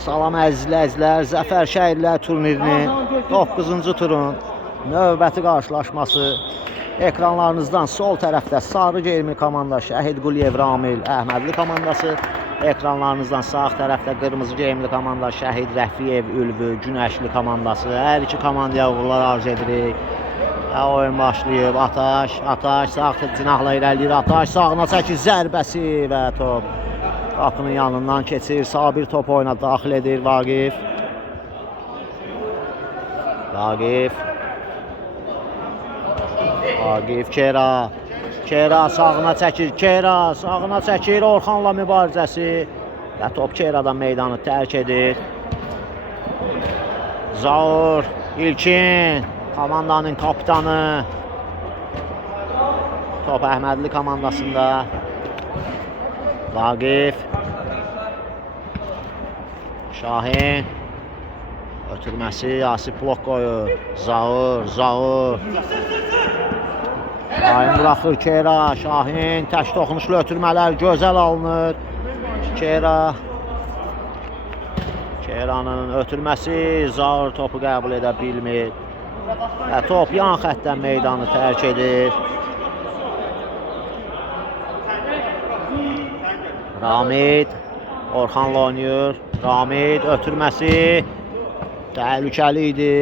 Salam əzizlər, Zəfər Şəhidlər turnirinin 9-cu turun növbəti qarşılaşması ekranlarınızdan sol tərəfdə sarı geyimli komanda Şəhid Quliyev Ramil Əhmədli komandası, ekranlarınızdan sağ tərəfdə qırmızı geyimli komanda Şəhid Rəfiyev Ülvü Günəşli komandası. Hər iki komandaya uğurlar arz edirik. Oyun başlayıb. Ataş sağ cinahla irəliləyir. Ataş sağına çəkir zərbəsi və top qapının yanından keçir. Sabir top oyuna daxil edir Vaqif. Kera sağına çəkir. Orxanla mübarizəsi və top Keradan meydanı tərk edir. Zaur İlkin komandanın kapitanı. Top Əhmədli komandasında. Vaqif Şahin ötürməsi, Asif blok qoyur. Zaur Şahin buraxır Kera. Şahin tək toxunuşlu ötürmələr gözəl alınır. Keranın ötürməsi, Zaur topu qəbul edə bilmir. Və top yan xəttdən meydanı tərk edir. Ramid Orxanla oynayır. Ramid ötürməsi təhlükəli idi.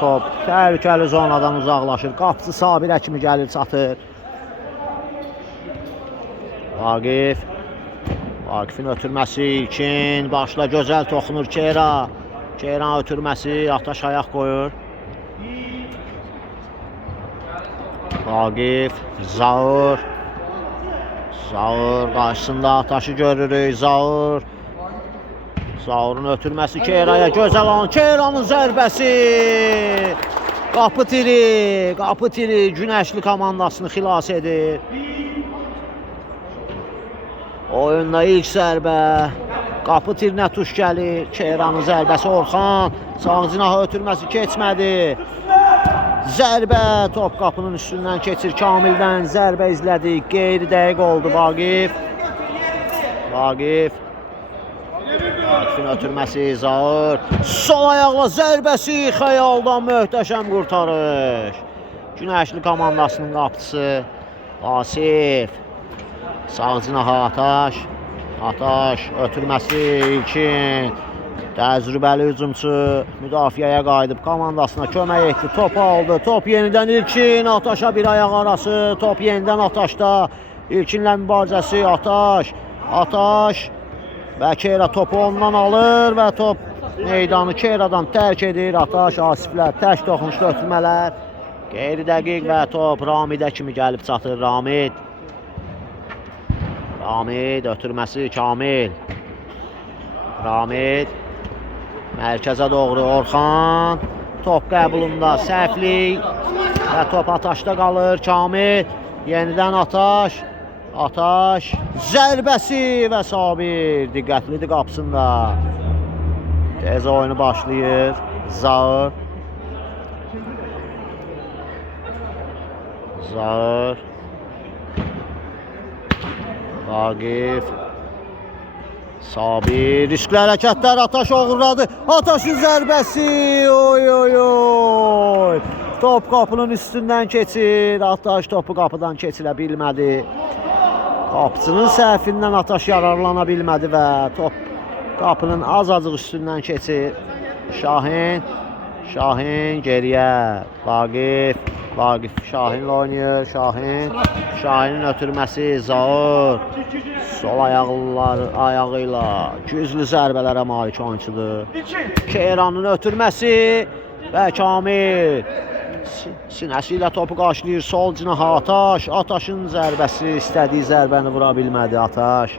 Top təhlükəli zonadan uzaqlaşır. Qapısı Sabirə kimi gəlir, çatır. Vaqifin ötürməsi İlkin. Başla gözəl toxunur Kera. Kera ötürməsi, Ataş ayaq qoyur. Vaqif, Zaur qarşısında Ataşı görürük. Zaurun ötürməsi Keraya gözəl alın. Keranın zərbəsi. Qapı tiri Günəşli komandasını xilas edir. Oyunda ilk zərbə. Qapı tirinə tuş gəlir. Keranın zərbəsi Orxan. Sağ cinahı ötürməsi keçmədi. Zərbə top qapının üstündən keçir. Kamildən zərbə izlədik. Qeyri dəqiq oldu Vaqifin ötürməsi Zaur. Sol ayaqla zərbəsi xəyaldan möhtəşəm qurtarış. Günəşli komandasının qapıçısı Asif. Sağ cinaha Ataş ötürməsi İlkin. Təcrübəli hücumçu müdafiəyə qayıdıb komandasına kömək etdi. Top aldı. Top yenidən İlkin. Ataşa bir ayaq arası. Top yenidən Ataşda. İlkinlə mübarizəsi Ataş və Kera topu ondan alır və top meydanı Keradan tərk edir. Ataş, Asiflər, tək toxunuşlu ötürmələr. Qeyri dəqiq və top Ramidə kimi gəlib çatır. Ramid ötürməsi Kamil. Mərkəzə doğru Orxan. Top qəbulunda səhvlik və top Ataşda qalır. Kamil yenidən Ataş zərbəsi və Sabir diqqətlidir qapısında. Tez oyunu başlayır. Zaur Vaqif Sabir riskli hərəkətlər. Ataş uğurladı. Ataşın zərbəsi. Top qapının üstündən keçir. Ataş topu qapıdan keçirə bilmədi. Qapıcının səhvindən Ataş yararlana bilmədi və top qapının azacıq üstündən keçir. Şahin geriyə. Vaqif Şahinlə oynayır. Şahinin ötürməsi Zaur. Sol ayağı ilə güclü zərbələrə malik oyunçudur. Keranın ötürməsi və Kamil sinəsi ilə topu qaşlayır. Sol cinaha Ataşın zərbəsi, istədiyi zərbəni vura bilmədi Ataş.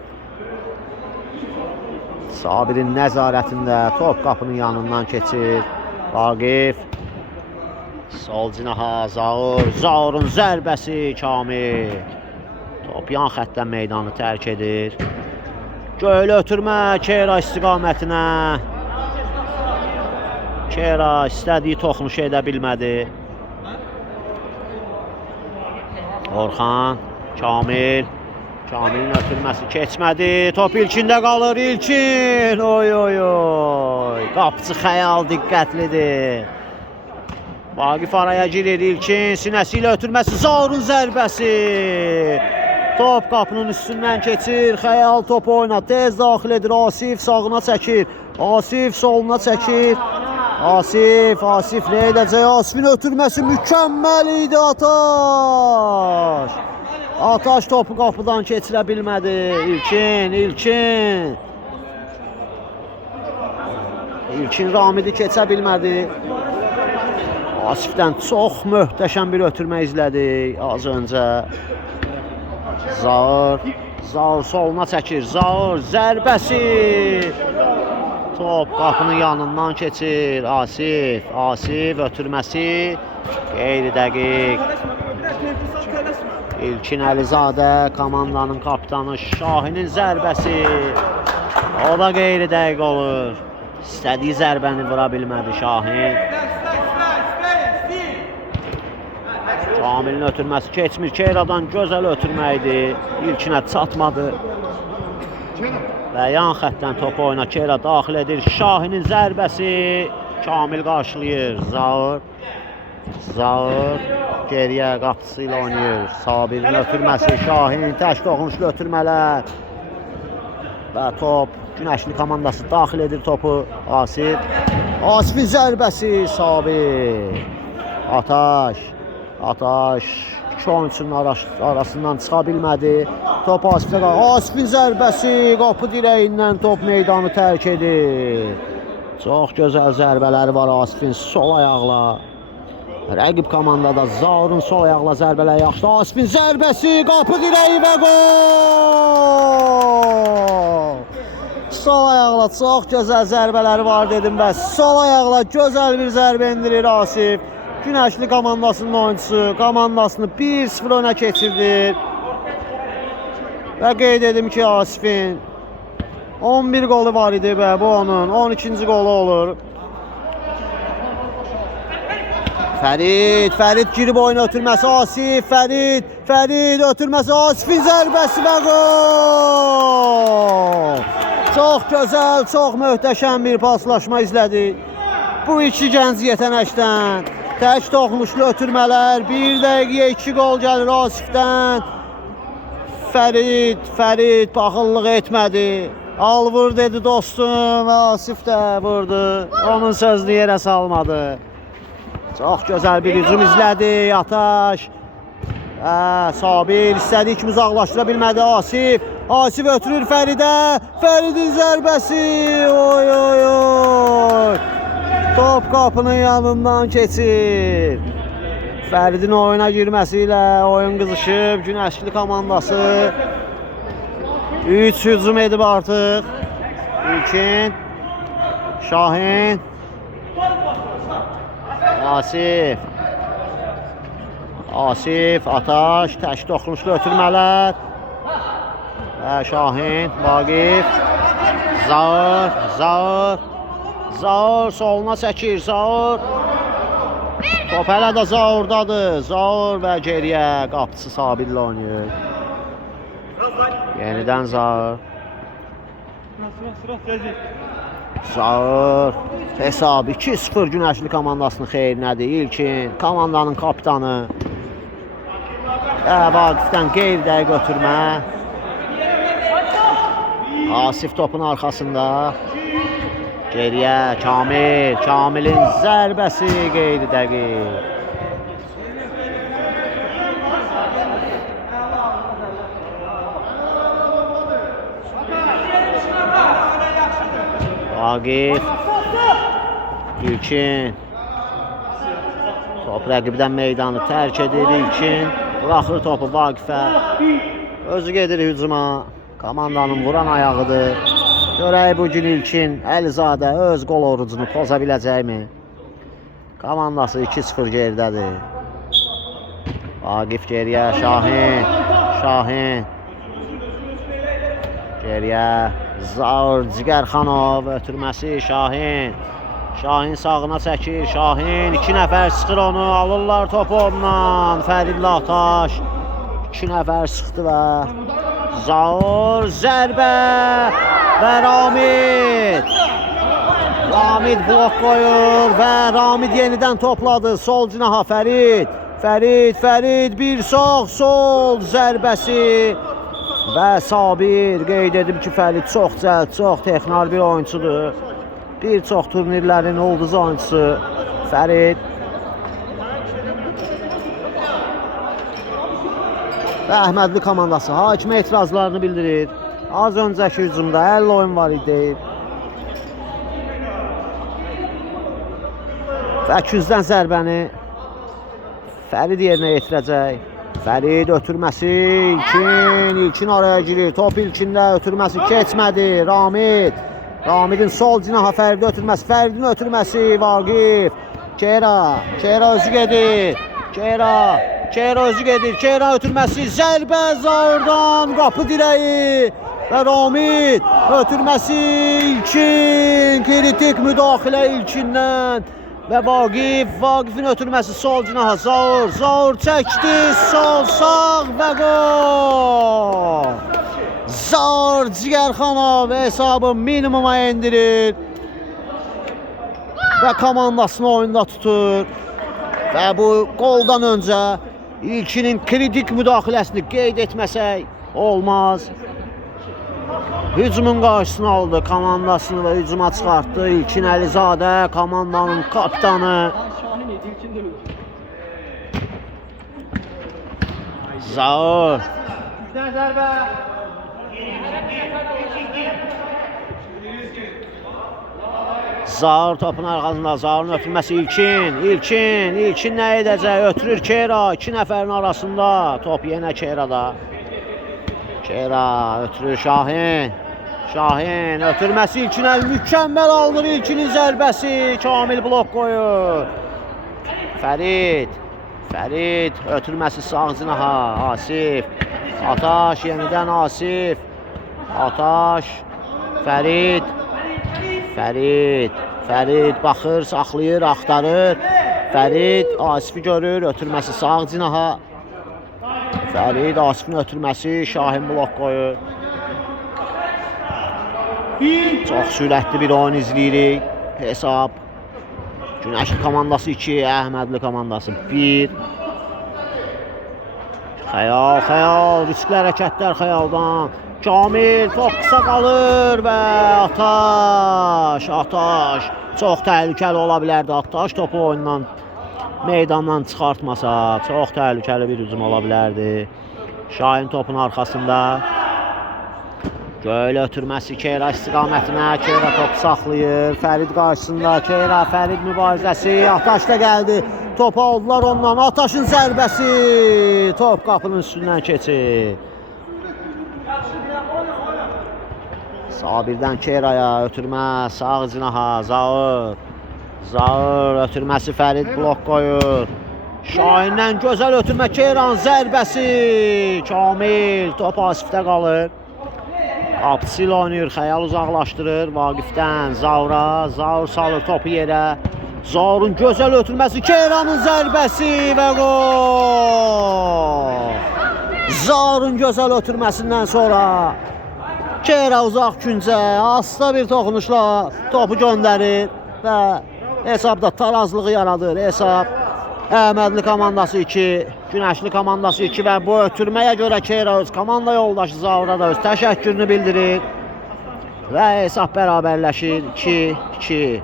Sabirin nəzarətində top qapının yanından keçir. Vaqif sol cinaha Zaurun zərbəsi Kamil. Top yan xəttdən meydanı tərk edir. Göylü ötürmə Kera istiqamətinə. Kera istədiyi toxunuşu edə bilmədi. Orxan, Kamilin ötürməsi keçmədi. Top İlkində qalır. İlkin. Oy oy oy. Qapıcı Xəyal diqqətlidir. Vaqif araya girir. İlkin sinəsi ilə ötürməsi. Zaurun zərbəsi. Top qapının üstündən keçir. Xəyal topu oyna. Tez daxil edir. Asif sağına çəkir. Asif soluna çəkir. Asif nə edəcək? Asifin ötürməsi mükəmməl idi. Ataş topu qapıdan keçirə bilmədi. İlkin Ramidi keçə bilmədi. Asifdən çox möhtəşəm bir ötürmə izlədik az öncə. Zaur soluna çəkir. Zaur zərbəsi. Top qapının yanından keçir. Asif ötürməsi qeyri-dəqiq. İlkin Əlizadə komandanın kapitanı. Şahinin zərbəsi. O da qeyri-dəqiq olur. İstədiyi zərbəni vura bilmədi Şahin. Kamilin ötürməsi keçmir. Keyradan gözəl ötürmə idi. İlkinə çatmadı. Və yan xəttdən topu oyna. Keyra daxil edir. Şahinin zərbəsi. Kamil qarşılayır. Zaur geriyə qapısı ilə oynayır. Sabirin ötürməsi. Şahin tək toxunuşlu ötürmələr. Və top Günəşli komandası daxil edir topu. Asifin zərbəsi. Sabir. Ataş iki oyunçunun arasından çıxa bilmədi. Top Asifdə qalır. Asifin zərbəsi qapı dirəyindən top meydanı tərk edir. Çox gözəl zərbələri var Asifin sol ayaqla. Rəqib komandada Zaurun sol ayaqla zərbələri yaxşı. Asifin zərbəsi qapı dirəyi və gol! Sol ayaqla çox gözəl zərbələri var dedim və sol ayaqla gözəl bir zərbə endirir Asif. Günəşli komandasının oyuncusu komandasını 1-0 öne keçirdi. Və qeyd edim ki Asifin 11 qolu var idi və bu onun 12-ci qolu olur. Fərid girib oyuna ötürməsi Asif. Fərid ötürməsi Asifin zərbəsi və gol! Çox gözəl, çox möhtəşəm bir paslaşma izlədik. Bu iki gənc yetənəkdən. Tək toxunuşlu ötürmələr. 1 dəqiqəyə 2 qol gəlir Asifdən. Fərid paxıllıq etmədi. Al vur dedi dostum və Asif də vurdu. Onun sözünü yerə salmadı. Çox gözəl bir hücum izlədi Ataş. Sabir istədi kimi uzaqlaşdıra bilmədi Asif. Asif ötürür Fəridə. Fəridin zərbəsi. Oy oy oy. Top qapının yanından keçir. Fəridin oyuna girməsi ilə oyun qızışıb. Günəşli komandası 3 hücum edib artıq. İlkin Şahin Asif Ataş tək toxunuşlu ötürmələr. Şahin Vaqif Zaur soluna çəkir. Top hələ də Zaurdadır. Zaur və geriyə qapıcı Sabirlə oynayır. Yenidən Zaur hesab 2-0 Günəşli komandasının xeyrinədir. İlkin komandanın kapitanı. Vaqifdən qeyri-dəqiq ötürmə. Asif topun arxasında. Geriyə Kamilin zərbəsi qeyri-dəqiq. Vaqif İlkin top rəqibdən meydanı tərk edir. İlkin buraxır topu Vaqifə. Özü gedir hücuma. Komandanın vuran ayağıdır. Görək bugün İlkin Əlizadə öz qol orucunu poza biləcəkmi? Komandası 2-0 geridədir. Vaqif geriyə Şahin geriyə Zaur Cigərxanov ötürməsi Şahin sağına çəkir. Şahin 2 nəfər sıxır onu. Alırlar topu ondan. Fəridlə Ataş 2 nəfər sıxdı və Zaur zərbə və Ramid. Ramid blok qoyur və Ramid yenidən topladı. Sol cinaha Fərid. Fərid bir sağ sol zərbəsi və Sabir. Qeyd edim ki, Fərid çox cəld, çox texnar bir oyunçudur. Bir çox turnirlərin ulduz oyunçusu Fərid. Və Əhmədli komandası hakimə etirazlarını bildirir. Az öncəki hücumda 50 oyun var idi. Və 200-dən zərbəni Fərid yerinə yetirəcək. Fərid ötürməsi, İlkin araya girir. Top İlkində, ötürməsi keçmədi. Ramidin sol cinaha Fərid ötürməsi. Fəridin ötürməsi Vaqif. Keyra özü gedir. Keyra özü gedir. Keyra ötürməsi, zərbə Zaurdan, qapı dirəyi və Ramid ötürməsi, İlkin, kritik müdaxilə İlkindən və Vaqifin ötürməsi sol cinaha Zaur çəkdi, sol sağ və gol. Zaur Cigərxanov hesabı minimuma endirir və komandasını oyunda tutur. Və bu qoldan öncə İlkinin kritik müdaxiləsini qeyd etməsək olmaz. Hücumun qarşısını aldı, komandasını və hücuma çıxartdı. İlkin Əlizadə, komandanın kapitanı. Zaur. Zaur topun arxasında, Zaurun ötürməsi İlkin nə edəcək? Ötürür Keyra, 2 nəfərin arasında. Top yenə Keyrada. Keyra ötürür Şahin ötürməsi İlkinə mükəmməl alınır. İlkinin zərbəsi, Kamil blok qoyur. Fərid ötürməsi sağ cinaha Asif. Ataş yenidən Asif. Fərid baxır, saxlayır, axtarır. Fərid Asifi görür, ötürməsi sağ cinaha. Fərid Asifin ötürməsi, Şahin blok qoyur. Çox sürətli bir oyun izləyirik. Hesab Günəşli komandası 2, Əhmədli komandası 1. Xəyal, riskli hərəkətlər Xəyaldan. Kamil top qısa qalır və Ataş çox təhlükəli ola bilərdi. Ataş topu oyundan, meydandan çıxartmasa çox təhlükəli bir hücum ola bilərdi. Şahin topun arxasında. Göylə ötürməsi Keyra istiqamətinə. Keyra topu saxlayır. Fərid qarşısında. Fərid mübarizəsi. Ataş da gəldi. Topu aldılar ondan. Ataşın zərbəsi. Top qapının üstündən keçir. Sabirdən Keyraya ötürmə. Sağ cinaha Zaur ötürməsi Fərid blok qoyur. Şahindən gözəl ötürmə Keyranın zərbəsi. Kamil top Asifdə qalır. Qapısı ilə oynayır, Xəyal uzaqlaşdırır Vaqifdən Zaura. Zaur salır topu yerə. Zaurun gözəl ötürməsi, Keyranın zərbəsi və gol. Zaurun gözəl ötürməsindən sonra Keyra uzaq küncə asta bir toxunuşla topu göndərir və hesabda tarazlığı yaradır. Hesab Əhmədli komandası 2, Günəşli komandası 2 və bu ötürməyə görə Keyra öz komanda yoldaşı Zaura da öz təşəkkürünü bildirir və hesab bərabərləşir 2-2.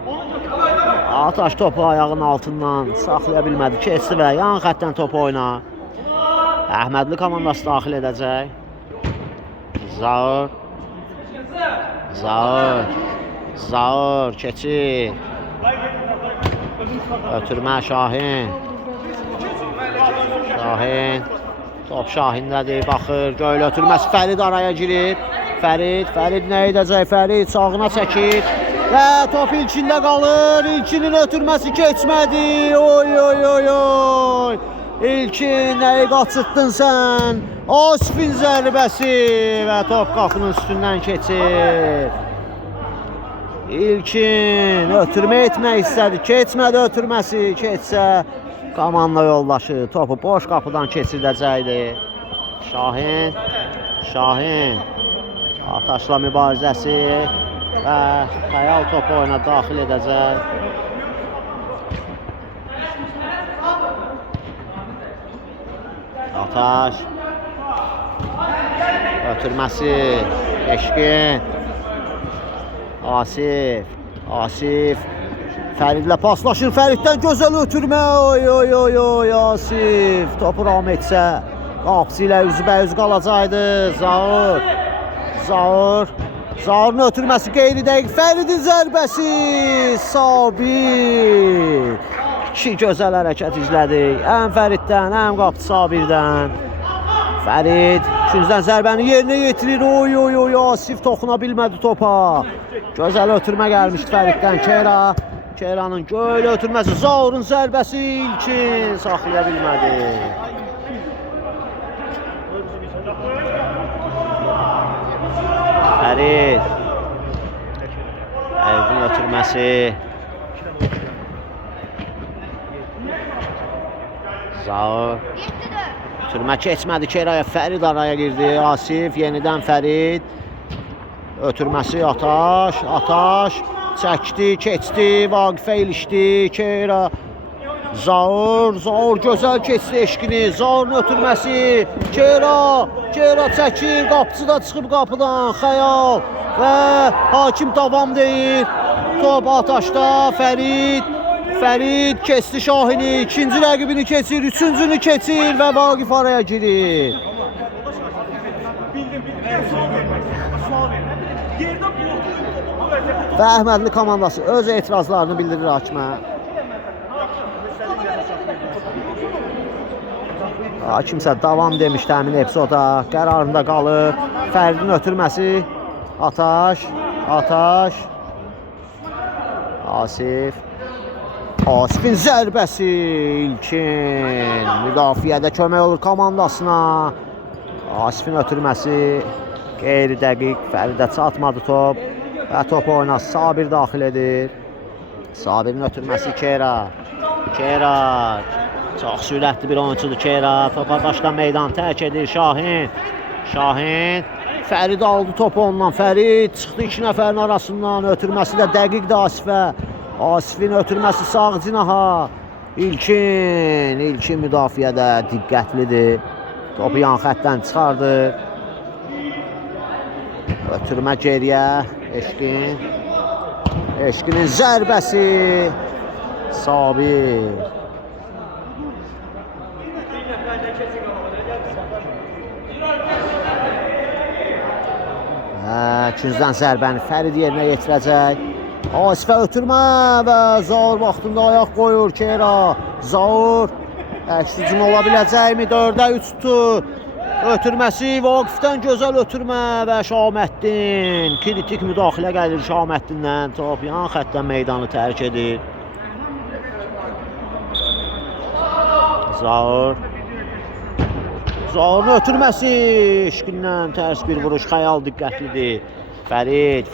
Ataş topu ayağının altından saxlaya bilmədi, keçdi və yan xəttdən topu oyna. Əhmədli komandası daxil edəcək. Zaur keçir. Ötürmə Şahin. Top Şahindədir, baxır, göylə ötürməsi Fərid araya girib. Fərid nə edəcək? Fərid sağına çəkir və top İlkində qalır. İlkinin ötürməsi keçmədi. Oy. İlkin, nəyi qaçırtdın sən? Asifin zərbəsi və top qapının üstündən keçir. İlkin ötürmə etmək istədi, keçmədi ötürməsi. Keçsə komanda yoldaşı topu boş qapıdan keçirdəcəkdi. Şahin. Ataşla mübarizəsi və Xəyal topu oyuna daxil edəcək. Ataş. Ötürməsi. Eşqin. Asif. Asif. Fəridlə paslaşır. Fəriddən gözəl ötürmə. Oy, Asif. Topu ram etsə. Qapısı ilə üzbəüz qalacaqdı. Zaur. Zaurun ötürməsi qeyri-dəqiq. Fəridin zərbəsi. Sabir. İki gözəl hərəkət izlədik. Həm Fəriddən, həm qapı Sabirdən. Fərid ikinciden zərbəni yerinə yetirir. Oy, Asif toxuna bilmədi topa. Gözəl ötürmə gəlmişdi Fəriddən. Keyranın göyle ötürməsi. Zaurun zərbəsi İlkin saxlaya bilmədi. Fəridin ötürməsi. Zaur. Ötürmə keçmədi Keyraya. Fərid araya girdi. Asif yenidən Fərid. Ötürməsi Ataş. Çəkdi, keçdi. Vaqifə ilişdi. Keyra. Zaur gözəl keçdi eşqini. Zaurun ötürməsi. Keyra çəkir. Qapıcı da çıxıb qapıdan. Xəyal. Və hakim davam deyir. Top Ataşda. Fərid keçdi Şahini. İkinci rəqibini keçir. Üçüncünü keçir və Vaqif araya girir. Və Əhmədli komandası öz etirazlarını bildirir hakimə. Hakimsə davam demişdi həmin epizoda. Qərarında qalıb. Fəridin ötürməsi. Ataş. Asifin zərbəsi İlkin. Müdafiədə kömək olur komandasına. Asifin ötürməsi qeyri-dəqiq. Fəridə çatmadı top. Və topu oyuna Sabir daxil edir. Sabirin ötürməsi Keyra. Çox sürətli bir oyuncudur Keyra. Topa başdan meydan tərk edir Şahin. Fərid aldı topu ondan. Fərid çıxdı iki nəfərin arasından. Ötürməsi də dəqiqdir Asifə. Asifin ötürməsi sağ cinaha. İlkin müdafiədə diqqətlidir. Topu yan xəttdən çıxardı. Ötürmə geriyə. Eşqinin zərbəsi. Sabir. İkinciden zərbəni Fərid yerinə yetirəcək. Asifə ötürmə və Zaur vaxtında ayaq qoyur Keyra. Zaur əksicin ola biləcəkmi? 4'ə 3'dür. Ötürməsi Vaqifdən gözəl ötürmə və Şahməddin. Kritik müdaxilə gəlir Şahməddindən. Top yan xəttdən meydanı tərk edir. Zaurun ötürməsi. İşqindən tərs bir vuruş. Xəyal diqqətlidir. Fərid.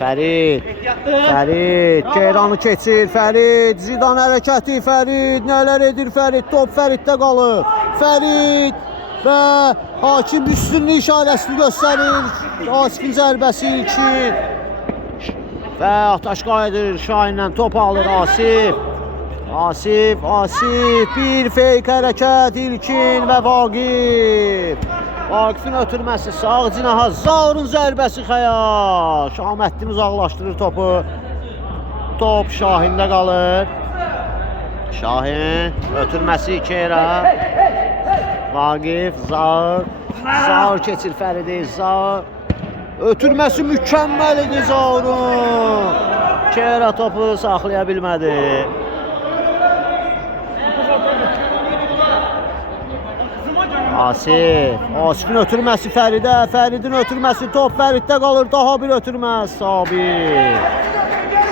Keyranı keçir. Fərid. Zidan hərəkəti. Fərid. Nələr edir Fərid? Top Fəriddə qalır. Fərid. Və hakim üstünlük işarəsini göstərir. Asifin zərbəsi İlkin. Və Ataş qayıdır. Şahinlə top alır Asif. Bir feyk hərəkət İlkin və Vaqif. Vaqifin ötürməsi sağ cinaha. Zaurun zərbəsi Xəyal. Şahməddin uzaqlaşdırır topu. Top Şahində qalır. Şahin ötürməsi Keyra. Vaqif, Zaur keçir Fəridi. Ötürməsi mükəmməl idi Zaurun. Keyra topu saxlaya bilmədi. Asifin ötürməsi Fəridə. Fəridin ötürməsi top Fəriddə qalır. Daha bir ötürmə.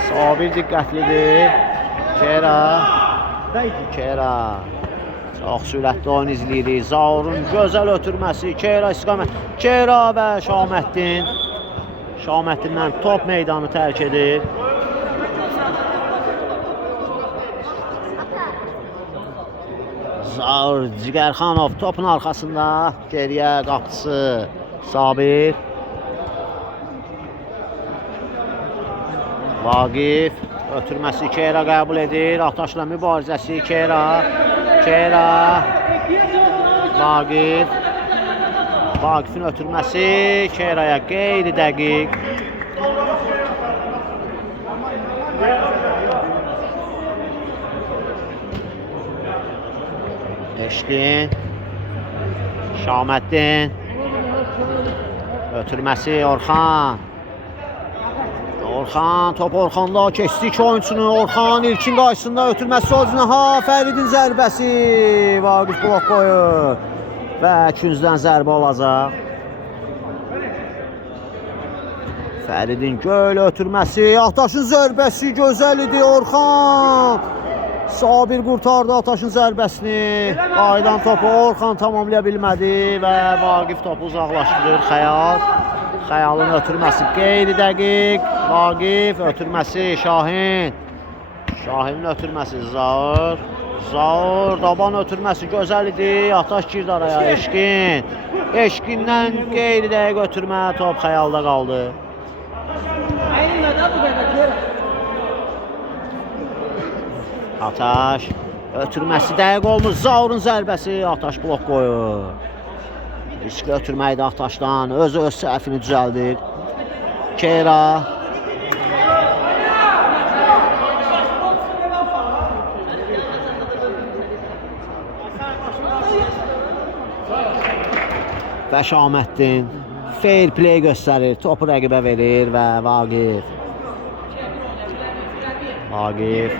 Sabir diqqətlidir. Keyra. Çox sürətli oyun izləyirik. Zaurun gözəl ötürməsi. Keyra istiqamət. Keyra və Şahməddin. Şahməddindən top meydanı tərk edir. Zaur Cigərxanov topun arxasında. Geriyə qapısı. Sabir. Vaqif. Ötürməsi Keyra qəbul edir. Ataşla mübarizəsi Keyra. Keyra. Vaqif. Vaqifin ötürməsi Keyraya qeyri dəqiq. Eşqin. Şaməddin. Ötürməsi Orxan. Orxan, top Orxanda keçdi iki oyunçunu. Orxan ilkin qarşısında ötürməsi Ocuna. Fəridin zərbəsi. Vaqif blok qoyur. Və küncdən zərbə olacaq. Fəridin göl ötürməsi. Ataşın zərbəsi gözəl idi. Orxan. Sabir qurtardı Ataşın zərbəsini. Qayıdan topu Orxan tamamlaya bilmədi və Vaqif topu uzaqlaşdırır. Xəyal. Xəyalın ötürməsi qeyri dəqiq. Vaqif ötürməsi Şahin. Şahinin ötürməsi Zaur. Zaur daban ötürməsi gözəl idi. Ataş girdi araya. Eşqin. Eşqindən qeyri dəqiq ötürmə. Top Xəyalda qaldı. Ataş ötürməsi dəqiq olmuş. Zaurun zərbəsi. Ataş blok qoyur. Riskli ötürməkdə Ataşdan. Öz səhvini düzəldir. Keyra. Və Şaməddin fair play göstərir. Topu rəqibə verir və Vaqif. Vaqif.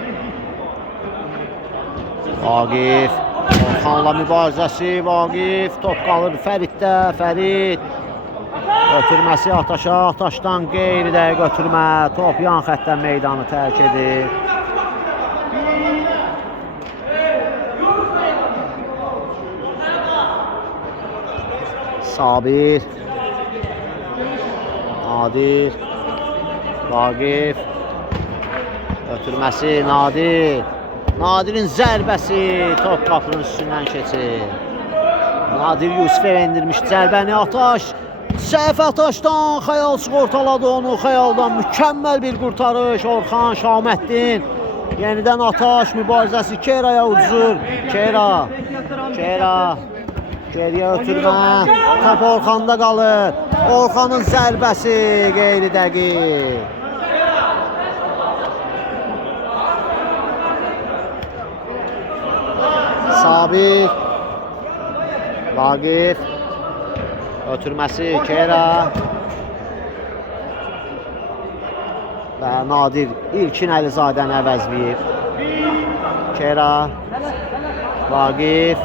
Vaqif. Orxanla mübarizəsi. Vaqif. Top qalır Fəriddə. Fərid. Ötürməsi Ataşa. Ataşdan qeyri dəqiq ötürmə. Top yan xəttdən meydanı tərk edir. Sabir. Nadir. Vaqif. Ötürməsi Nadir. Nadir'in zərbəsi top qapının üstündən keçir. Nadir Yusifə endirmiş zərbəni. Ataş. Səhv Ataşdan Xəyal sığortaladı onu. Xəyaldan mükəmməl bir qurtarış. Orxan, Şaməddin. Yenidən Ataş mübarizəsi Keyraya ucuzur. Keyra. Keyra. Geriyə ötürmə. Top Orxanda qalır. Orxanın zərbəsi qeyri dəqiq. Sabir. Vaqif. Ötürməsi Keyra. Və Nadir İlkin Əlizadəni əvəzləyir. Keyra. Vaqif.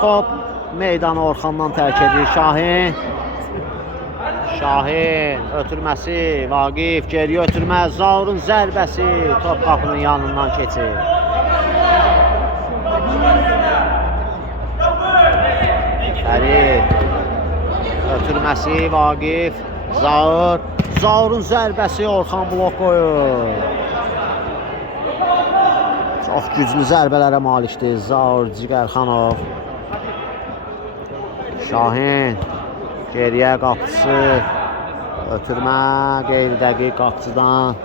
Top meydanı Orxandan tərk edir. Şahin. Şahin. Ötürməsi Vaqif. Geriyə ötürmə. Zaurun zərbəsi top qapının yanından keçir. Fərid. Ötürməsi Vaqif. Zaur. Zaurun zərbəsi Orxan blok qoyur. Çox güclü zərbələrə malikdir Zaur Cigərxanov. Şahin. Geriyə qapısı. Ötürmə. Qeyri dəqiq qapıcıdan.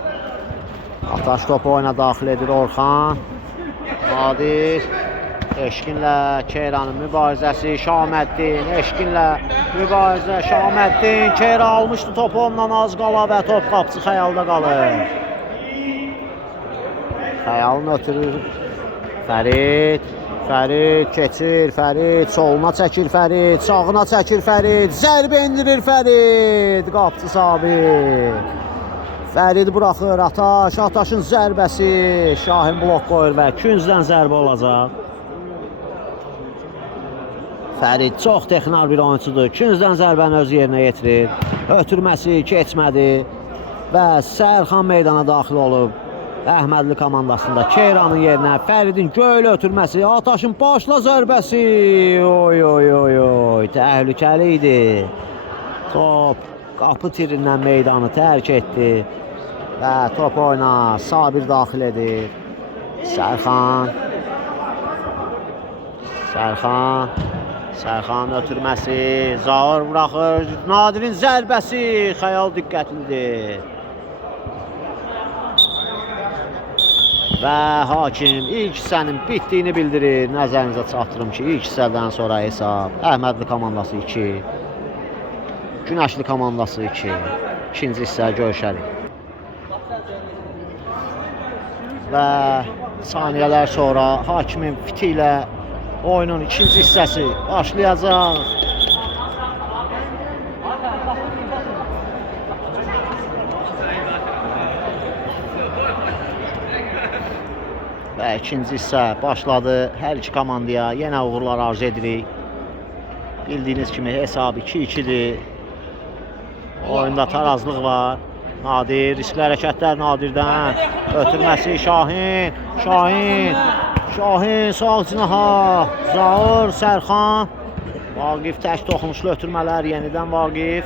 Ataş topu oyuna daxil edir Orxan. Nadir. Eşqinlə Keyranın mübarizəsi. Şaməddin. Eşqinlə mübarizə. Şaməddin. Keyra almışdı topu ondan az qala və top qapıcı Xəyalda qalır. Xəyalını ötürür. Fərid. Fərid keçir. Fərid soluna çəkir Fərid. Sağına çəkir Fərid. Zərbə endirir Fərid. Qapıcı Sabir. Fərid buraxır. Ataş. Ataşın zərbəsi. Şahin blok qoyur və küncdən zərbə olacaq. Fərid çox texnar bir oyuncudur. Küncdən zərbəni öz yerinə yetirir. Ötürməsi keçmədi və Sərxan meydana daxil olub. Əhmədli komandasında Keyranın yerinə Fəridin göylə ötürməsi. Ataşın başla zərbəsi. Oy oy oy oy. Təhlükəli idi. Top qapı tirindən meydanı tərk etdi. Və top oyuna Sabir daxil edir. Sərxan. Sərxan. Sərxan ötürməsi, Zaur buraxır. Nadirin zərbəsi, Xəyal diqqətlidir. Və hakim ilk hissənin bitdiyini bildirir. Nəzərinizə çatdırım ki, ilk hissədən sonra hesab Əhmədli komandası 2, Günəşli komandası 2. İkinci hissə görüşərik. Və saniyələr sonra hakimin fiti ilə oyunun ikinci hissəsi başlayacaq. Və ikinci hissə başladı. Hər iki komandaya yenə uğurlar arzu edirik. Bildiyiniz kimi hesab 2-2'dir. Oyunda tarazlıq var. Nadir, riskli hərəkətlər Nadirdən. Ötürməsi Şahin. Şahin sağ cinaha. Zaur, Sərxan. Vaqif tək toxunuşlu ötürmələr. Yenidən Vaqif.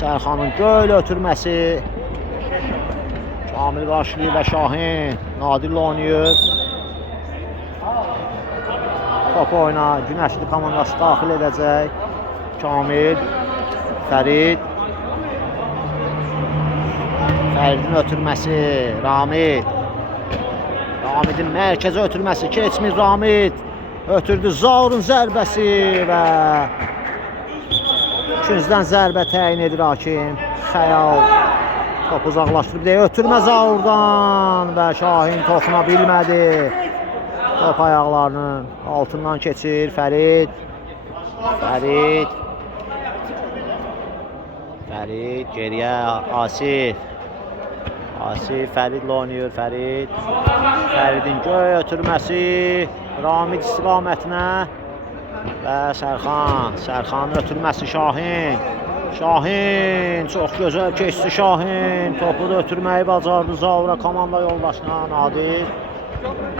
Sərxanın göl ötürməsi. Kamil qarşılayır və Şahin Nadirlə oynayır. Top oyuna Günəşli komandası daxil edəcək. Kamil, Fərid. Fəridin ötürməsi, Ramidin mərkəzə ötürməsi, keçmir Ramid. Ötürdü Zaurun zərbəsi və ikinciden zərbə təyin edir hakim. Xəyal top uzaqlaşdırıb deyə ötürmə Zaurdan və Şahin toxuna bilmədi. Top ayaqlarının altından keçir Fərid. Fərid geriyə Asif Fəridlə oynayır. Fəridin göy ötürməsi Ramid istiqamətinə və Sərxanın ötürməsi Şahin çox gözəl keçdi Şahin. Topu da ötürməyi bacardı Zaura komanda yoldaşına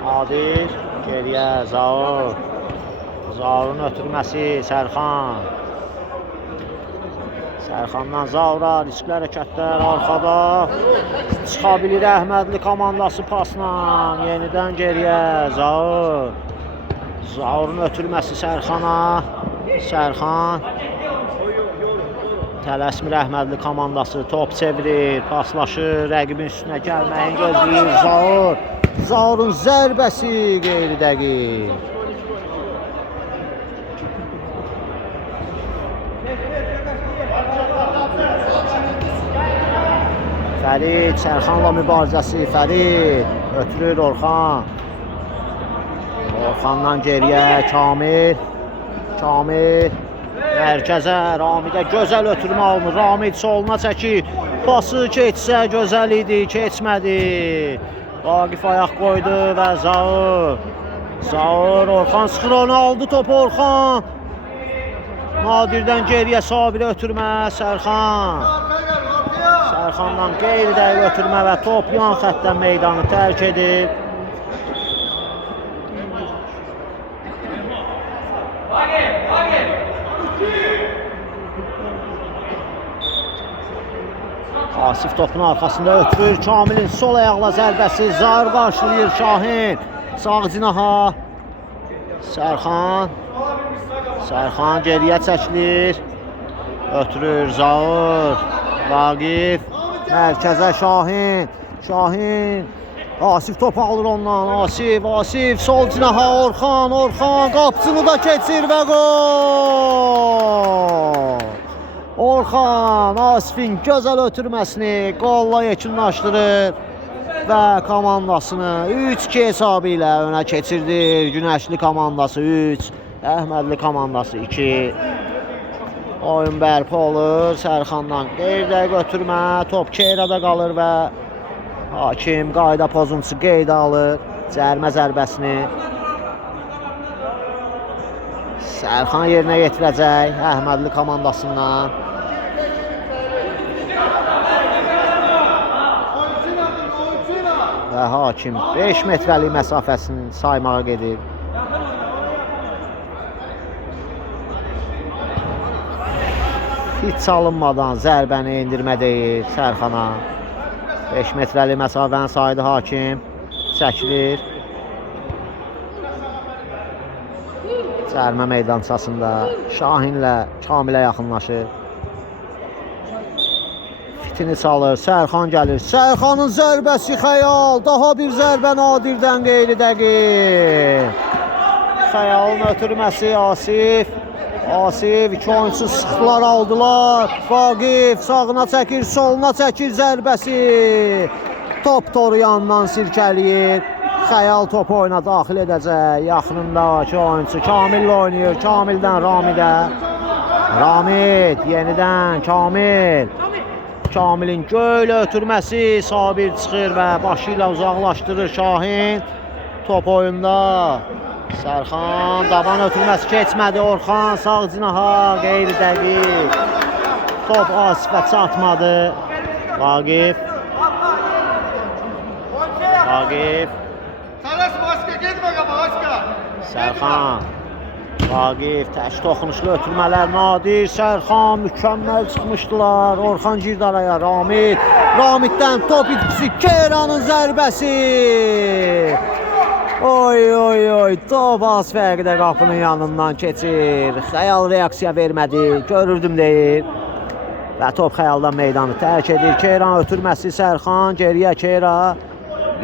Nadir geriyə Zaurun ötürməsi Sərxandan Zaura riskli hərəkətlər arxada çıxa bilir Əhmədli komandası pasla. Yenidən geriyə Zaurun ötürməsi Sərxan tələsmir Əhmədli komandası, top çevirir, paslaşır, rəqibin üstünə gəlməyin gözləyir Zaurun zərbəsi qeyri-dəqiq. Fərid, Sərxanla mübarizəsi, Fərid ötürür Orxandan geriyə Kamil mərkəzə, Ramidə gözəl ötürmə alınır. Ramid soluna çəkir, pası keçsə gözəl idi, keçmədi. Vaqif ayaq qoydu və Zaur Orxan sıxır onu, aldı topu Orxan. Nadirdən geriyə Sabirə ötürmə Sərxandan qeyri-dəqiq ötürmə və top yan xəttdən meydanı tərk edib. Asif topun arxasında ötürür. Kamilin sol ayaqla zərbəsi. Zaur qarşılayır Şahin. Sağ cinaha. Sərxan geriyə çəkilir. Ötürür Zaur. Vaqif. Mərkəzə Şahin. Asif topu alır ondan. Asif sol cinaha Orxan qapısını da keçir və gol. Orxan Asifin gözəl ötürməsini qolla yekunlaşdırır və komandasını 3-2 hesabı ilə önə keçirdir. Günəşli komandası 3, Əhmədli komandası 2. Oyun bərpa olur. Sərxandan qeyri-dəqiq ötürmə, top Keyrada qalır və hakim qayda pozuntusu qeydə alır cərimə zərbəsini. Sərxan yerinə yetirəcək Əhmədli komandasından. Və hakim 5 metrəlik məsafəsini saymağa gedir. Hiç çalınmadan zərbəni endirmə deyir Sərxana. 5 metrəlik məsafəni saydı hakim. Çəkilir. Sərmə meydançasında Şahinlə Kamilə yaxınlaşır. Fitini çalır, Sərxan gəlir. Sərxanın zərbəsi xəyal. Daha bir zərbə Nadirdən qeyri dəqiq. Xəyalın ötürməsi Asif. Asif iki oyunçu sıxdılar, aldılar. Vaqif sağına çəkir, soluna çəkir zərbəsi. Top toru yandan sirkəliyir. Xəyal topu oyuna daxil edəcək. Yaxınındakı oyunçu Kamillə oynayır. Kamildən Ramidə. Ramid yenidən Kamil. Kamilin göylə ötürməsi. Sabir çıxır və başı ilə uzaqlaşdırır Şahin. Top oyunda. Sərxan daban ötürməsi keçmədi. Orxan sağ cinaha qeyri dəqiq. Top Asifə çatmadı. Vaqif. Vaqif. Sərxan. Vaqif tək toxunuşlu ötürmələr Nadir. Sərxan mükəmməl çıxmışdılar. Orxan girdi araya. Ramid. Ramiddən top itkisi. Keyranın zərbəsi. Oy oy oy, top az fərqdə qapının yanından keçir. Xəyal reaksiya vermədi, görürdüm deyir. Və top Xəyaldan meydanı tərk edir. Keyran ötürməsi Sərxan, geriyə Keyra.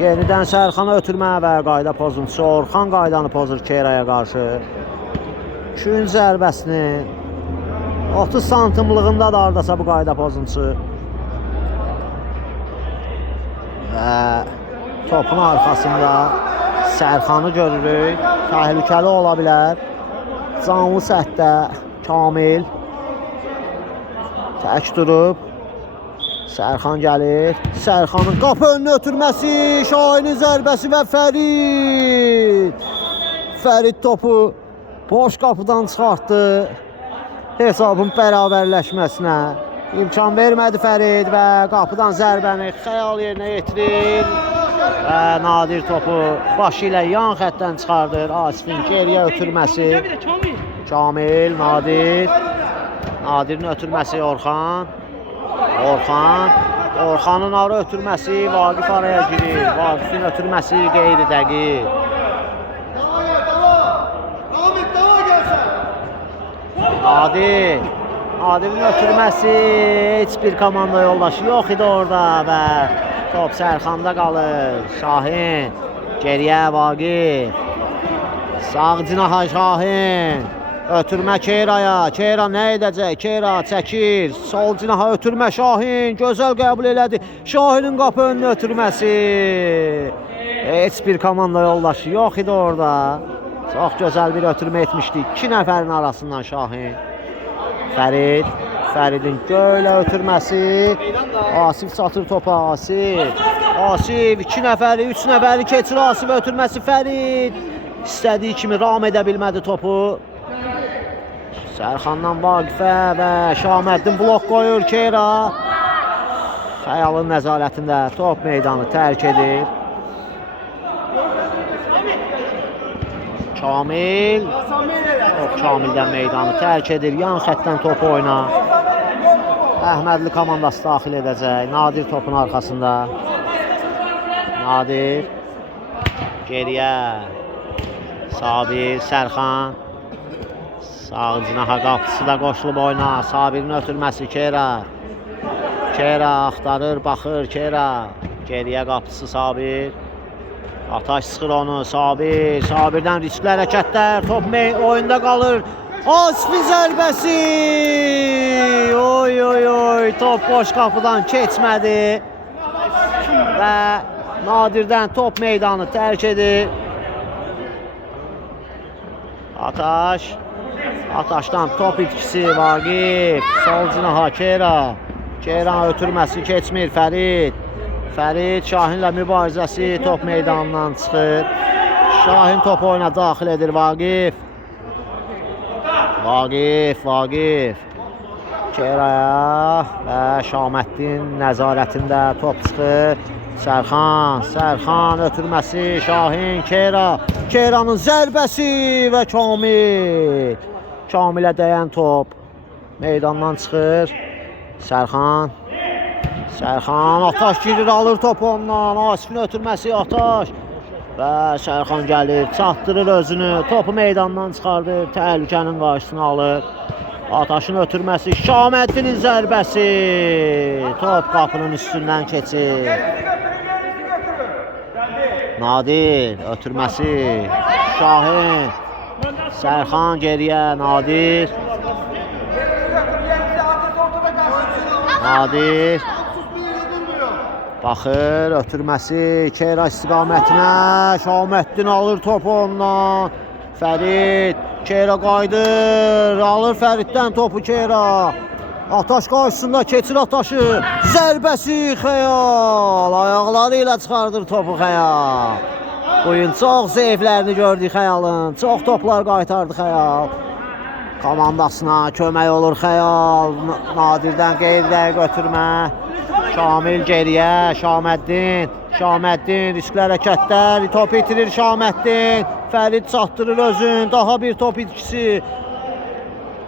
Yenidən Sərxana ötürmə və qayda pozuntusu. Orxan qaydanı pozur Keyraya qarşı. Üçün zərbəsini 30 santimlığında da ardasa bu qayda pozuntusu. Və topun arxasında Sərxanı görürük. Təhlükəli ola bilər. Canlı səhddə Kamil tək durub. Sərxan gəlir. Sərxanın qapı önünə ötürməsi. Şahinin zərbəsi və Fərid. Fərid topu boş qapıdan çıxartdı. Hesabın bərabərləşməsinə imkan vermədi Fərid və qapıdan zərbəni Xəyal yerinə yetirir. Və Nadir topu başı ilə yan xəttdən çıxardır. Asifin geriyə ötürməsi. Kamil, Nadir. Nadirin ötürməsi Orxan. Orxan. Orxanın ara ötürməsi. Vaqif araya girir. Vaqifin ötürməsi qeyri dəqiq. Nadir. Nadirin ötürməsi. Heç bir komanda yoldaşı yox idi orada və top Sərxanda qalır. Şahin. Geriyə Vaqif. Sağ cinaha Şahin. Ötürmə Keyraya. Keyra nə edəcək? Keyra çəkir. Sol cinaha ötürmə Şahin. Gözəl qəbul elədi. Şahinin qapı önünə ötürməsi. Heç bir komanda yoldaşı yox idi orada. Çox gözəl bir ötürmə etmişdi. 2 nəfərin arasından Şahin. Fərid. Fəridin göylə ötürməsi. Asif çatır topa. Asif. Asif 2 nəfəri, 3 nəfəri keçir. Asif ötürməsi Fərid. İstədiyi kimi ram edə bilmədi topu. Sərxandan Vaqifə və Şahməddin blok qoyur Keyra. Xəyalın nəzarətində top meydanı tərk edir. Kamil. Top Kamildən meydanı tərk edir. Yan xəttdən topu oyna. Əhmədli komandası daxil edəcək. Nadir topun arxasında. Nadir. Geriyə. Sabir, Sərxan. Sağ cinaha qapısı da qoşulub oyna. Sabirin ötürməsi Keyra. Keyra axtarır, baxır Keyra. Geriyə qapısı Sabir. Ataş sıxır onu. Sabir. Sabirdən riskli hərəkətlər. Top oyunda qalır. Asifin zərbəsi. Oy oy oy. Top boş qapıdan keçmədi. Və Nadirdən top meydanı tərk edir. Ataş. Ataşdan top itkisi Vaqif. Sol cinaha Keyra. Keyran ötürməsi keçmir Fərid. Fərid Şahinlə mübarizəsi top meydanından çıxır. Şahin top oyuna daxil edir Vaqif. Vaqif, Vaqif. Keyraya və Şahməddin nəzarətində top çıxır. Sərxan, Sərxan ötürməsi Şahin, Keyra. Keyranın zərbəsi və Kamil. Kamilə dəyən top meydandan çıxır. Sərxan. Sərxan Ataş girir, alır topu ondan. Asifin ötürməsi Ataş. Və Sərxan gəlir, çatdırır özünü, topu meydandan çıxardır, təhlükənin qarşısını alır. Ataşın ötürməsi, Şaməddinin zərbəsi. Top qapının üstündən keçir. Nadir ötürməsi, Şahin. Sərxan geriyə, Nadir. Nadir. Baxır, ötürməsi, Keyra istiqamətinə, Şaməddin alır topu ondan. Fərid, Keyra qayıdır, alır Fəriddən topu Keyra. Ataş qarşısında keçir Ataşı, zərbəsi Xəyal, ayaqları ilə çıxardır topu Xəyal. Bugün çox zəiflərini gördük Xəyalın, çox toplar qaytardı Xəyal. Komandasına kömək olur Xəyal, Nadirdən qeyriləri götürmə. Şamil geriyə, Şaməddin, Şaməddin riskli hərəkətlər, top itirir Şaməddin. Fərid çatdırır özün, daha bir top itkisi.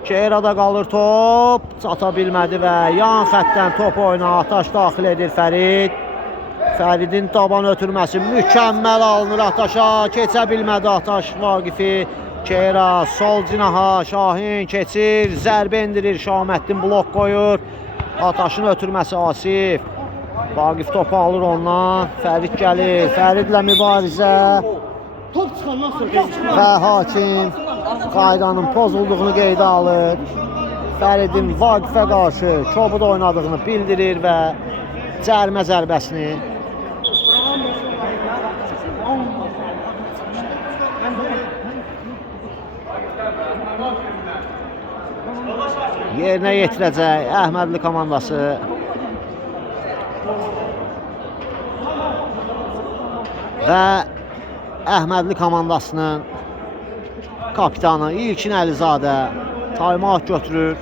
Keyrada qalır top, çata bilmədi və yan xəttdən top oyuna Ataş daxil edir Fərid. Fəridin taban ötürməsi mükəmməl alınır Ataşa, keçə bilmədi Ataş Vaqifi. Keyra sol cinaha, Şahin keçir, zərbə endirir, Şaməddin blok qoyur. Ataşın ötürməsi Asif. Vaqif topu alır ondan. Fərid gəlir. Fəridlə mübarizə. Top çıxandan sonra və hakim qaydanın pozulduğunu qeydə alır. Fəridin Vaqifə qarşı kobud oynadığını bildirir və cərimə zərbəsini yerinə yetirəcək Əhmədli komandası. Və Əhmədli komandasının kapitanı İlkin Əlizadə taymat götürür.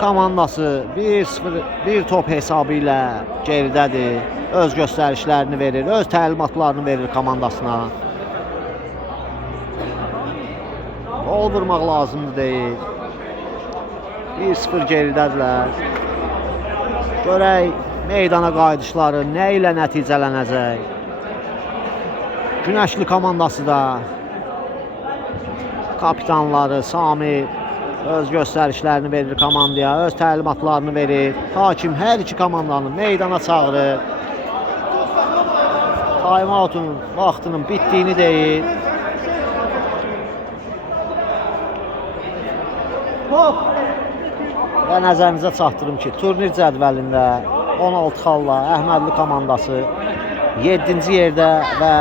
Komandası 1-0 top hesabı ilə geridədir. Öz göstərişlərini verir, öz təlimatlarını verir komandasına. Gol vurmaq lazımdır deyil. 1-0 geridədirlər. Görək meydana qayıdışları nə ilə nəticələnəcək. Günəşli komandası da kapitanları Sami öz göstərişlərini verir komandaya, öz təlimatlarını verir. Hakim hər iki komandanı meydana çağırır. Time-out'un vaxtının bitdiyini deyir. Və nəzərinizə çatdırım ki, turnir cədvəlində 16 xalla Əhmədli komandası 7-ci yerdə və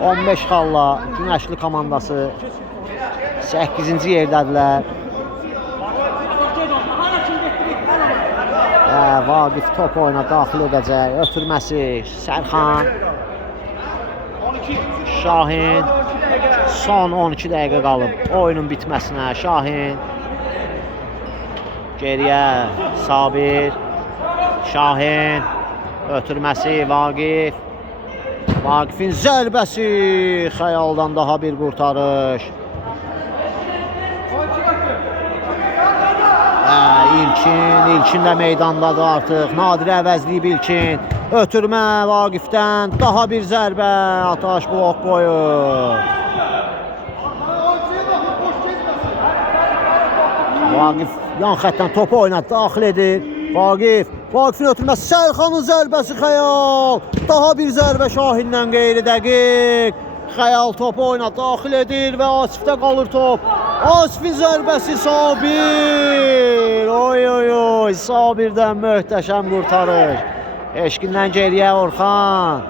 15 xalla Günəşli komandası 8-ci yerdədirlər. Və Vaqif top oyuna daxil edəcək. Ötürməsi Sərxan. Şahin. Son 12 dəqiqə qalıb oyunun bitməsinə. Şahin. Geriyə Sabir. Şahin. Ötürməsi Vaqif. Vaqifin zərbəsi. Xəyaldan daha bir qurtarış. İlkin də meydandadır artıq. Nadir əvəzliyib İlkin. Ötürmə Vaqifdən. Daha bir zərbə. Ataş blok qoyur. Vaqif yan xətdən topu oynadı, daxil edir. Vaqifin ötürməsi, Sərxanın zərbəsi Xəyal. Daha bir zərbə Şahindən qeyri dəqiq. Xəyal topu oynadı, daxil edir və Asifdə qalır top. Asifin zərbəsi Sabir. Oy, Sabirdən möhtəşəm qurtarış. Eşqindən geriyə Orxan.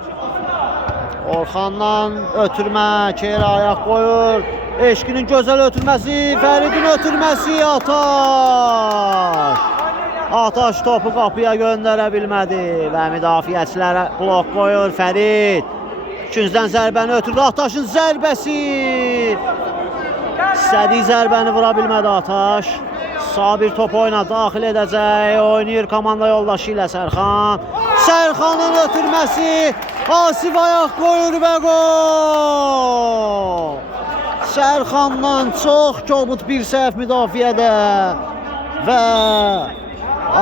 Orxandan ötürmə, Keyra ayaq qoyur. Eşqinin gözəl ötürməsi, Fəridin ötürməsi, Ataş. Ataş topu qapıya göndərə bilmədi və müdafiəçilərə blok qoyur Fərid. İkinciden zərbəni ötürdü, Ataşın zərbəsi. İstədiyi zərbəni vura bilmədi Ataş. Sabir topu oyuna daxil edəcək, oynayır komanda yoldaşı ilə Sərxan. Sərxanın ötürməsi, Asif ayaq qoyur və gol. Sərxandan çox kobud bir səhv müdafiədə və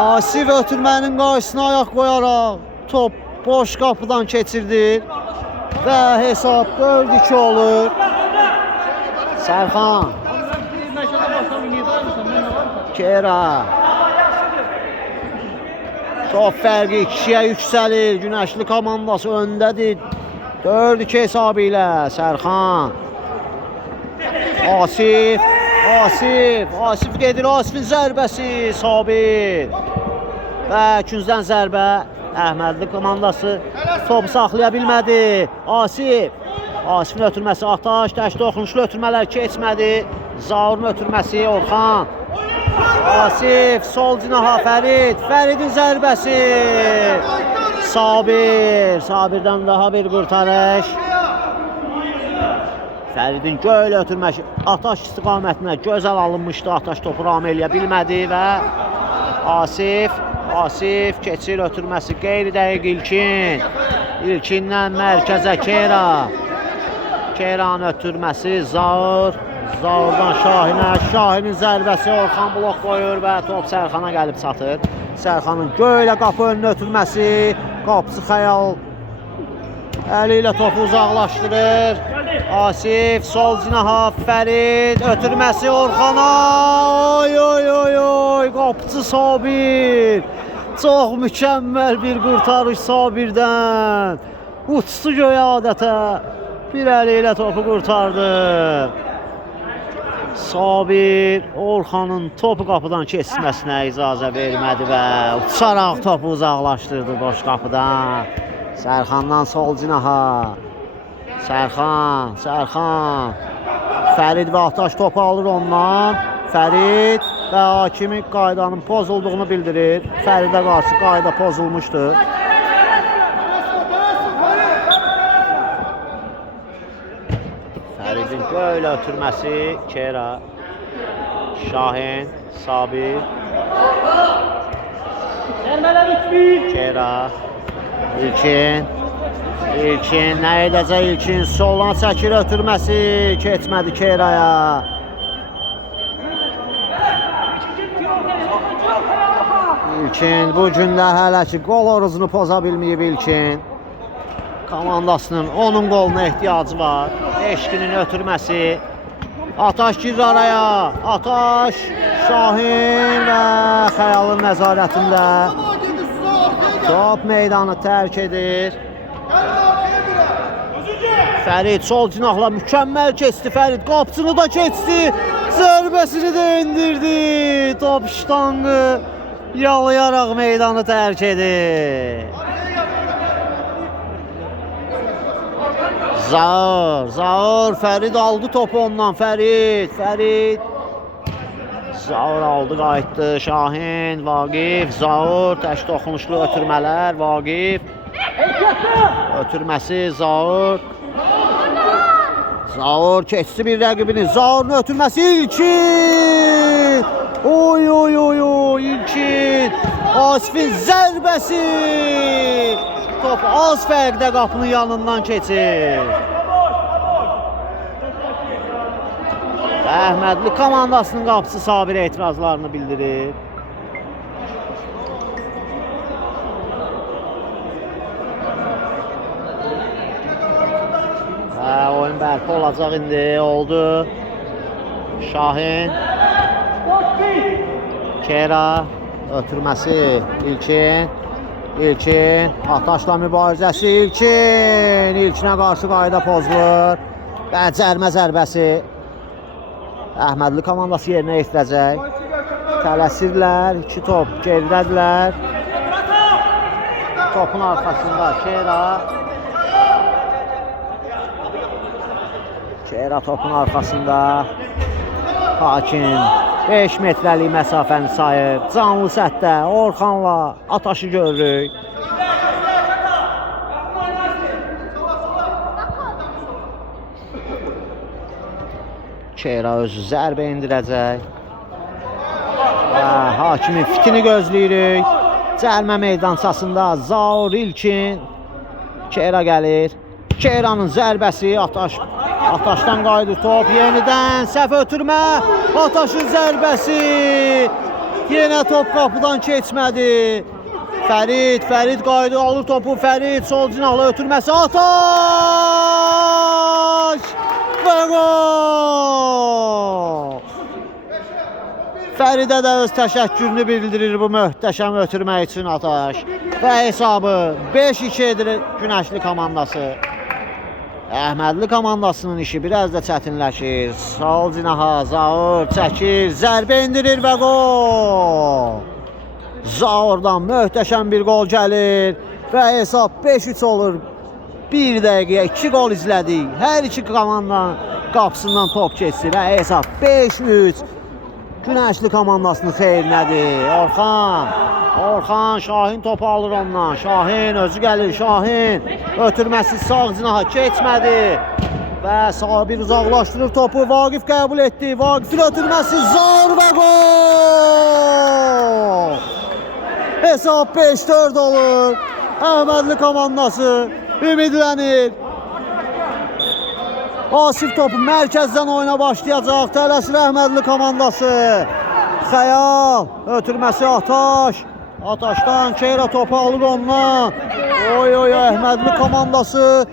Asif ötürmənin qarşısına ayaq qoyaraq top boş qapıdan keçirdi. və hesab 4-2 olur. Sərxan Kera. Top fərqi 2-yə yüksəlir. Günəşli komandası öndədir. 4-2 hesabı ilə Sərxan. Asif gedir. Asifin zərbəsi Sabir. Və ikinciden zərbə. Əhmədli komandası topu saxlaya bilmədi. Asifin ötürməsi Ataş. Tək toxunuşlu ötürmələr keçmədi. Zaurun ötürməsi Orxan. Asif sol cinaha Fəridin zərbəsi Sabirdən daha bir qurtarış. Fəridin göyle ötürməsi Ataş istiqamətinə gözəl alınmışdı. Ataş topu ram eləyə bilmədi və Asif keçir ötürməsi qeyri-dəqiq İlkindən mərkəzə Keranın ötürməsi Zaurdan Şahinin zərbəsi Orxan blok qoyur və top Sərxana gəlib çatır. Sərxanın göylə qapı önünə ötürməsi, qapısı Xəyal əli ilə topu uzaqlaşdırır. Asif sol cinaha Fərid ötürməsi Orxana. Qapıcı Sabir. Çox mükəmməl bir qurtarış Sabirdən. Uçdu göyə adətə. Bir əli ilə topu qurtardı. Sabir Orxanın topu qapıdan keçməsinə icazə vermədi və uçaraq topu uzaqlaşdırdı boş qapıdan. Sərxandan sol cinaha. Sərxan. Fərid və Ataş topu alır ondan. Fərid və hakimi qaydanın pozulduğunu bildirir. Fəridə qarşı qayda pozulmuşdur. Fəridin göylə ötürməsi Kera. Şahin, Sabir. Kera. İlkin nə edəcək İlkin? Soldan çəkir ötürməsi keçmədi Keraya. İlkin bu gündə hələ ki qol oruzunu poza bilməyib İlkin. Komandasının onun qoluna ehtiyacı var. Eşqinin ötürməsi. Ataş girir araya. Ataş, Şahin və Xəyalın nəzarətində. Top meydanı tərk edir. Fərid sol cinahla mükəmməl keçdi. Fərid qapısını da keçdi. Zərbəsini də indirdi. Top ştanqı yalayaraq meydanı tərk edir. Zaur Fərid aldı topu ondan. Fərid Zaur aldı, qayıtdı. Şahin, Vaqif, Zaur tək toxunuşlu ötürmələr. Vaqif ötürməsi Zaur keçdi bir rəqibini. Zaurun ötürməsi İlkin. İlkin. Asifin zərbəsi. Top az fərqdə qapının yanından keçir. Əhmədli komandasının qapısı Sabirə etirazlarını bildirir. Oyun bərpa olacaq indi. Oldu. Şahin. Kera. Ötürməsi İlkin. Ataşla mübarizəsi İlkinə qarşı qayda pozulur. Və cərmə zərbəsi. Əhmədli komandası yerinə yetirəcək. Tələsirlər. 2 top geridədirlər. Topun arxasında Kera topun arxasında. Hakim 5 metrəlik məsafəni sayıb. Canlı sətdə Orxanla Ataşı görürük. Kera özü zərbə indirəcək. Hakimin fitini gözləyirik. Cəlmə meydançasında Zaur İlkin. Kera gəlir. Keranın zərbəsi Ataşdan qayıdır top. Yenidən səhv ötürmə. Ataşın zərbəsi. Yenə top qapıdan keçmədi. Fərid qayıdır, alır topu. Fərid sol cinahla ötürməsi. Ataş! Və gol! Fəridə də öz təşəkkürünü bildirir bu möhtəşəm ötürmək üçün Ataş. Və hesabı 5-2 edir Günəşli komandası. Əhmədli komandasının işi biraz da çətinləşir. Sol cinaha Zaur çəkir, zərbə indirir və gol. Zaurdan möhtəşəm bir gol gəlir və hesab 5-3 olur. 1 dəqiqəyə 2 gol izlədik. Hər iki komandanın qapısından top keçdi və hesab 5-3 Günəşli komandasının xeyrinədir. Orxan Şahin topu alır ondan. Şahin özü gəlir. Şahin ötürməsi sağ cinaha keçmədi və Sabir uzaqlaşdırır topu. Vaqif qəbul etdi. Vaqifin ötürməsi Zaur və gol! Hesab 5-4 olur. Əhmədli komandası ümidlənir. Asif topu mərkəzdən oyuna başlayacaq. Tələsir Əhmədli komandası. Xəyal ötürməsi Ataş. Ataşdan Keyra topu alır ondan. Oy Əhmədli komandası.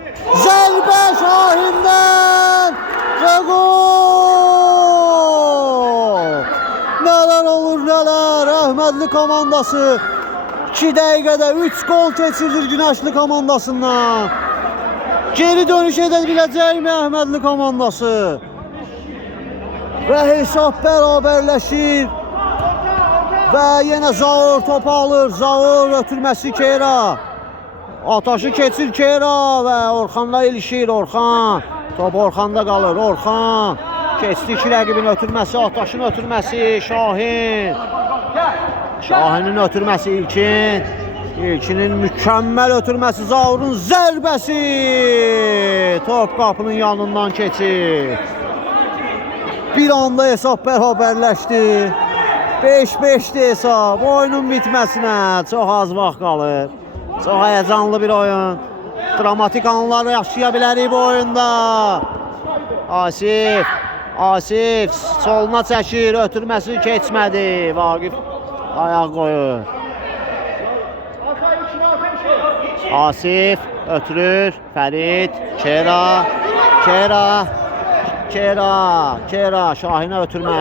Zərbə Şahindən və gol! Nələr olur nələr. Əhmədli komandası 2 dəqiqədə 3 gol keçirdir Günəşli komandasından. Geri dönüş edə biləcəkmi Əhmədli komandası? Və hesab bərabərləşir. Və yenə Zaur topu alır. Zaur ötürməsi Keyra. Ataşı keçir Keyra və Orxanla ilişir. Orxan. Top Orxanda qalır. Orxan. Keçdi iki rəqibin ötürməsi. Ataşın ötürməsi Şahin. Şahinin ötürməsi İlkin. İlkinin mükəmməl ötürməsi Zaurun zərbəsi. Top qapının yanından keçir. Bir anda hesab bərabərləşdi. 5-5'dir hesab. Oyunun bitməsinə çox az vaxt qalır. Çox həyəcanlı bir oyun. Dramatik anlar yaşaya bilərik bu oyunda. Asif soluna çəkir, ötürməsi keçmədi. Vaqif ayaq qoyur. Asif ötürür. Fərid, Keyra, Şahinə ötürmə,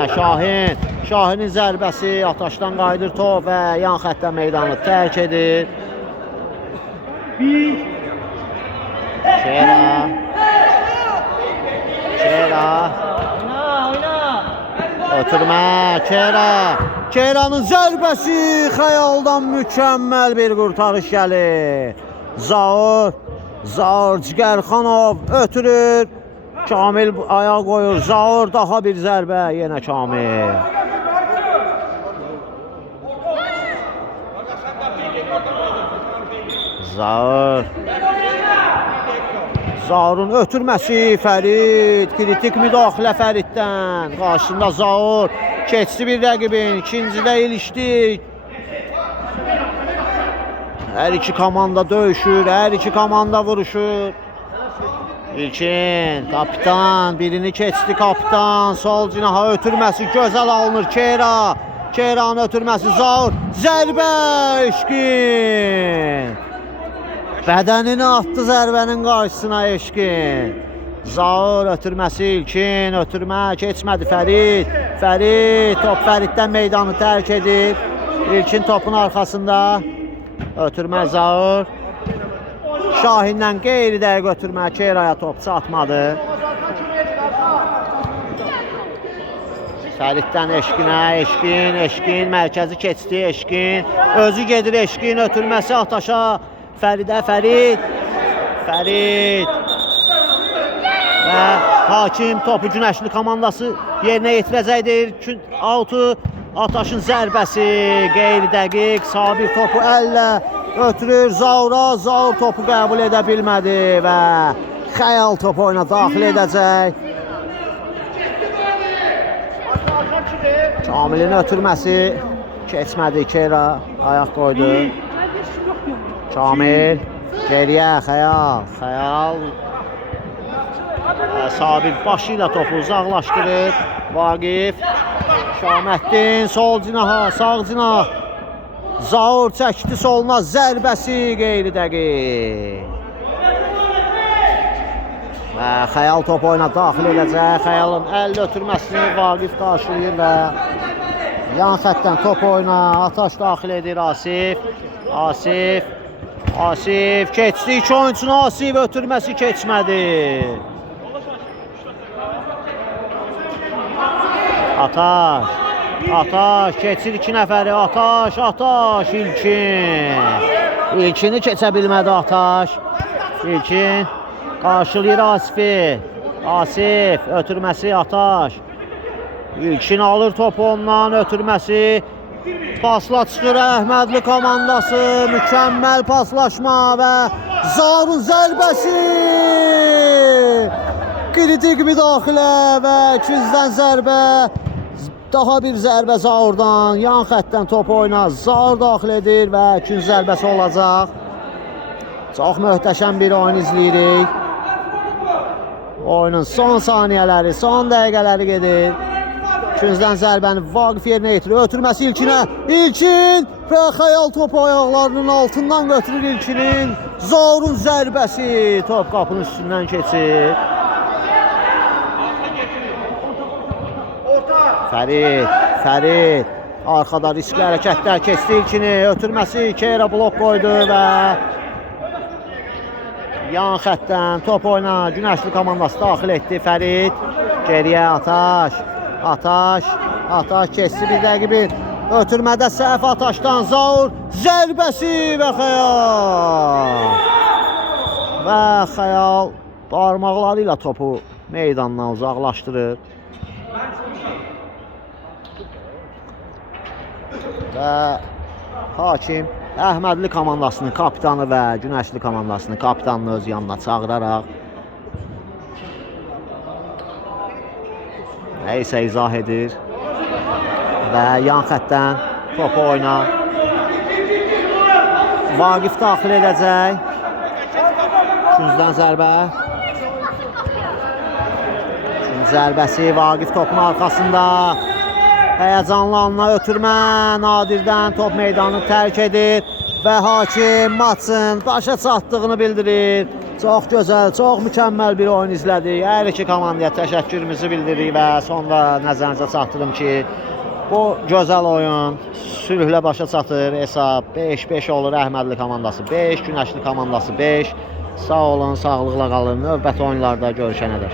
Şahinin zərbəsi, Ataşdan qayıdır top və yan xəttə meydanı tərk edir. Keyra, ötürmə, Keyra'nın zərbəsi, xəyaldan mükəmməl bir qurtarış gəlir. Zaur Cigərxanov ötürür. Kamil ayağa qoyur. Zaur daha bir zərbə. Yenə Kamil. Zaurun ötürməsi Fərid. Kritik müdaxilə Fəriddən. Qarşısında Zaur. Keçdi bir rəqibin. İkincidə ilişdi. Hər iki komanda döyüşür. Hər iki komanda vuruşur. İlkin, kapitan, birini keçdi kapitan. Sol cinaha ötürməsi gözəl alınır. Keyra'nın ötürməsi Zaur. Zərbə Eşkin. Bədənini atdı zərbənin qarşısına Eşkin. Zaur ötürməsi İlkin. Ötürmə keçmədi Fərid. Top Fəriddən meydanı tərk edir. İlkin topun arxasında. Ötürmə Zaur. Şahindən qeyri dəqiq ötürmə. Keyra'ya top çatmadı. Fəriddən Eşkinə. Eşkin mərkəzi keçdi. Eşkin. Özü gedir Eşkin. Ötürməsi Ataşa. Fəridə Fərid. Və hakim topu Günəşli komandası yerinə yetirəcəkdir. Autu Ataşın zərbəsi. Qeyri dəqiq. Sabir topu əllə ötürür Zaura. Zaur topu qəbul edə bilmədi və xəyal topu oyuna daxil edəcək. Kamilin ötürməsi keçmədi. Keyra ayaq qoydu. Kamil geriyə xəyal. Sabir başı ilə topu uzaqlaşdırır. Vaqif Şaməddin sol cinaha, sağ cinah. Zaur çəkdi soluna, zərbəsi qeyri dəqiq. Və Xəyal top oyuna daxil edəcək. Xəyalın 50 ötürməsini Vaqif qarşılayır və yan xəttdən top oyuna Ataş daxil edir. Asif keçdi. 2 oyunçunu Asif ötürməsi keçmədi. Ataş keçir 2 nəfəri. Ataş İlkini keçə bilmədi Ataş. İlkin qarşılayır Asif ötürməsi Ataş. İlkin alır topu ondan, ötürməsi. Pasla çıxır Əhmədli komandası. Mükəmməl paslaşma və Zaurun zərbəsi. Kritik müdaxilə və 200-dən zərbə. Daha bir zərbə Zaurdan. Yan xəttdən top oyna. Zaur daxil edir və 200 zərbəsi olacaq. Çox möhtəşəm bir oyun izləyirik. Oyunun son saniyələri, son dəqiqələri gedir. 200-dən zərbəni Vaqif yerinə yetirir. Ötürməsi İlkinə. İlkin və Xəyal topu ayaqlarının altından götürür İlkinin. Zaurun zərbəsi top qapının üstündən keçir. Fərid arxada riskli hərəkətlər keçdi İlkini. Ötürməsi Keyra blok qoydu və yan xəttdən top oyna Günəşli komandası daxil etdi. Fərid geriyə Ataş keçdi bir dəqiqə. Ötürmədə səhv Ataşdan Zaur zərbəsi və Xəyal barmaqları ilə topu meydandan uzaqlaşdırır. Və hakim Əhmədli komandasının kapitanı və Günəşli komandasının kapitanını öz yanına çağıraraq nəyisə izah edir və yan xəttdən topu oyna Vaqif daxil edəcək. 200-dən zərbə. 200 zərbəsi Vaqif topun arxasında. Həyəcanlı anla ötürmə Nadirdən top meydanı tərk edir və hakim maçın başa çatdığını bildirir. Çox gözəl, çox mükəmməl bir oyun izlədik. Hər iki komandaya təşəkkürümüzü bildiririk və sonda nəzərinizə çatdırım ki, bu gözəl oyun sülhlə başa çatır. Hesab 5-5 olur. Əhmədli komandası 5, Günəşli komandası 5. Sağ olun, sağlıqla qalın. Növbəti oyunlarda görüşənədək.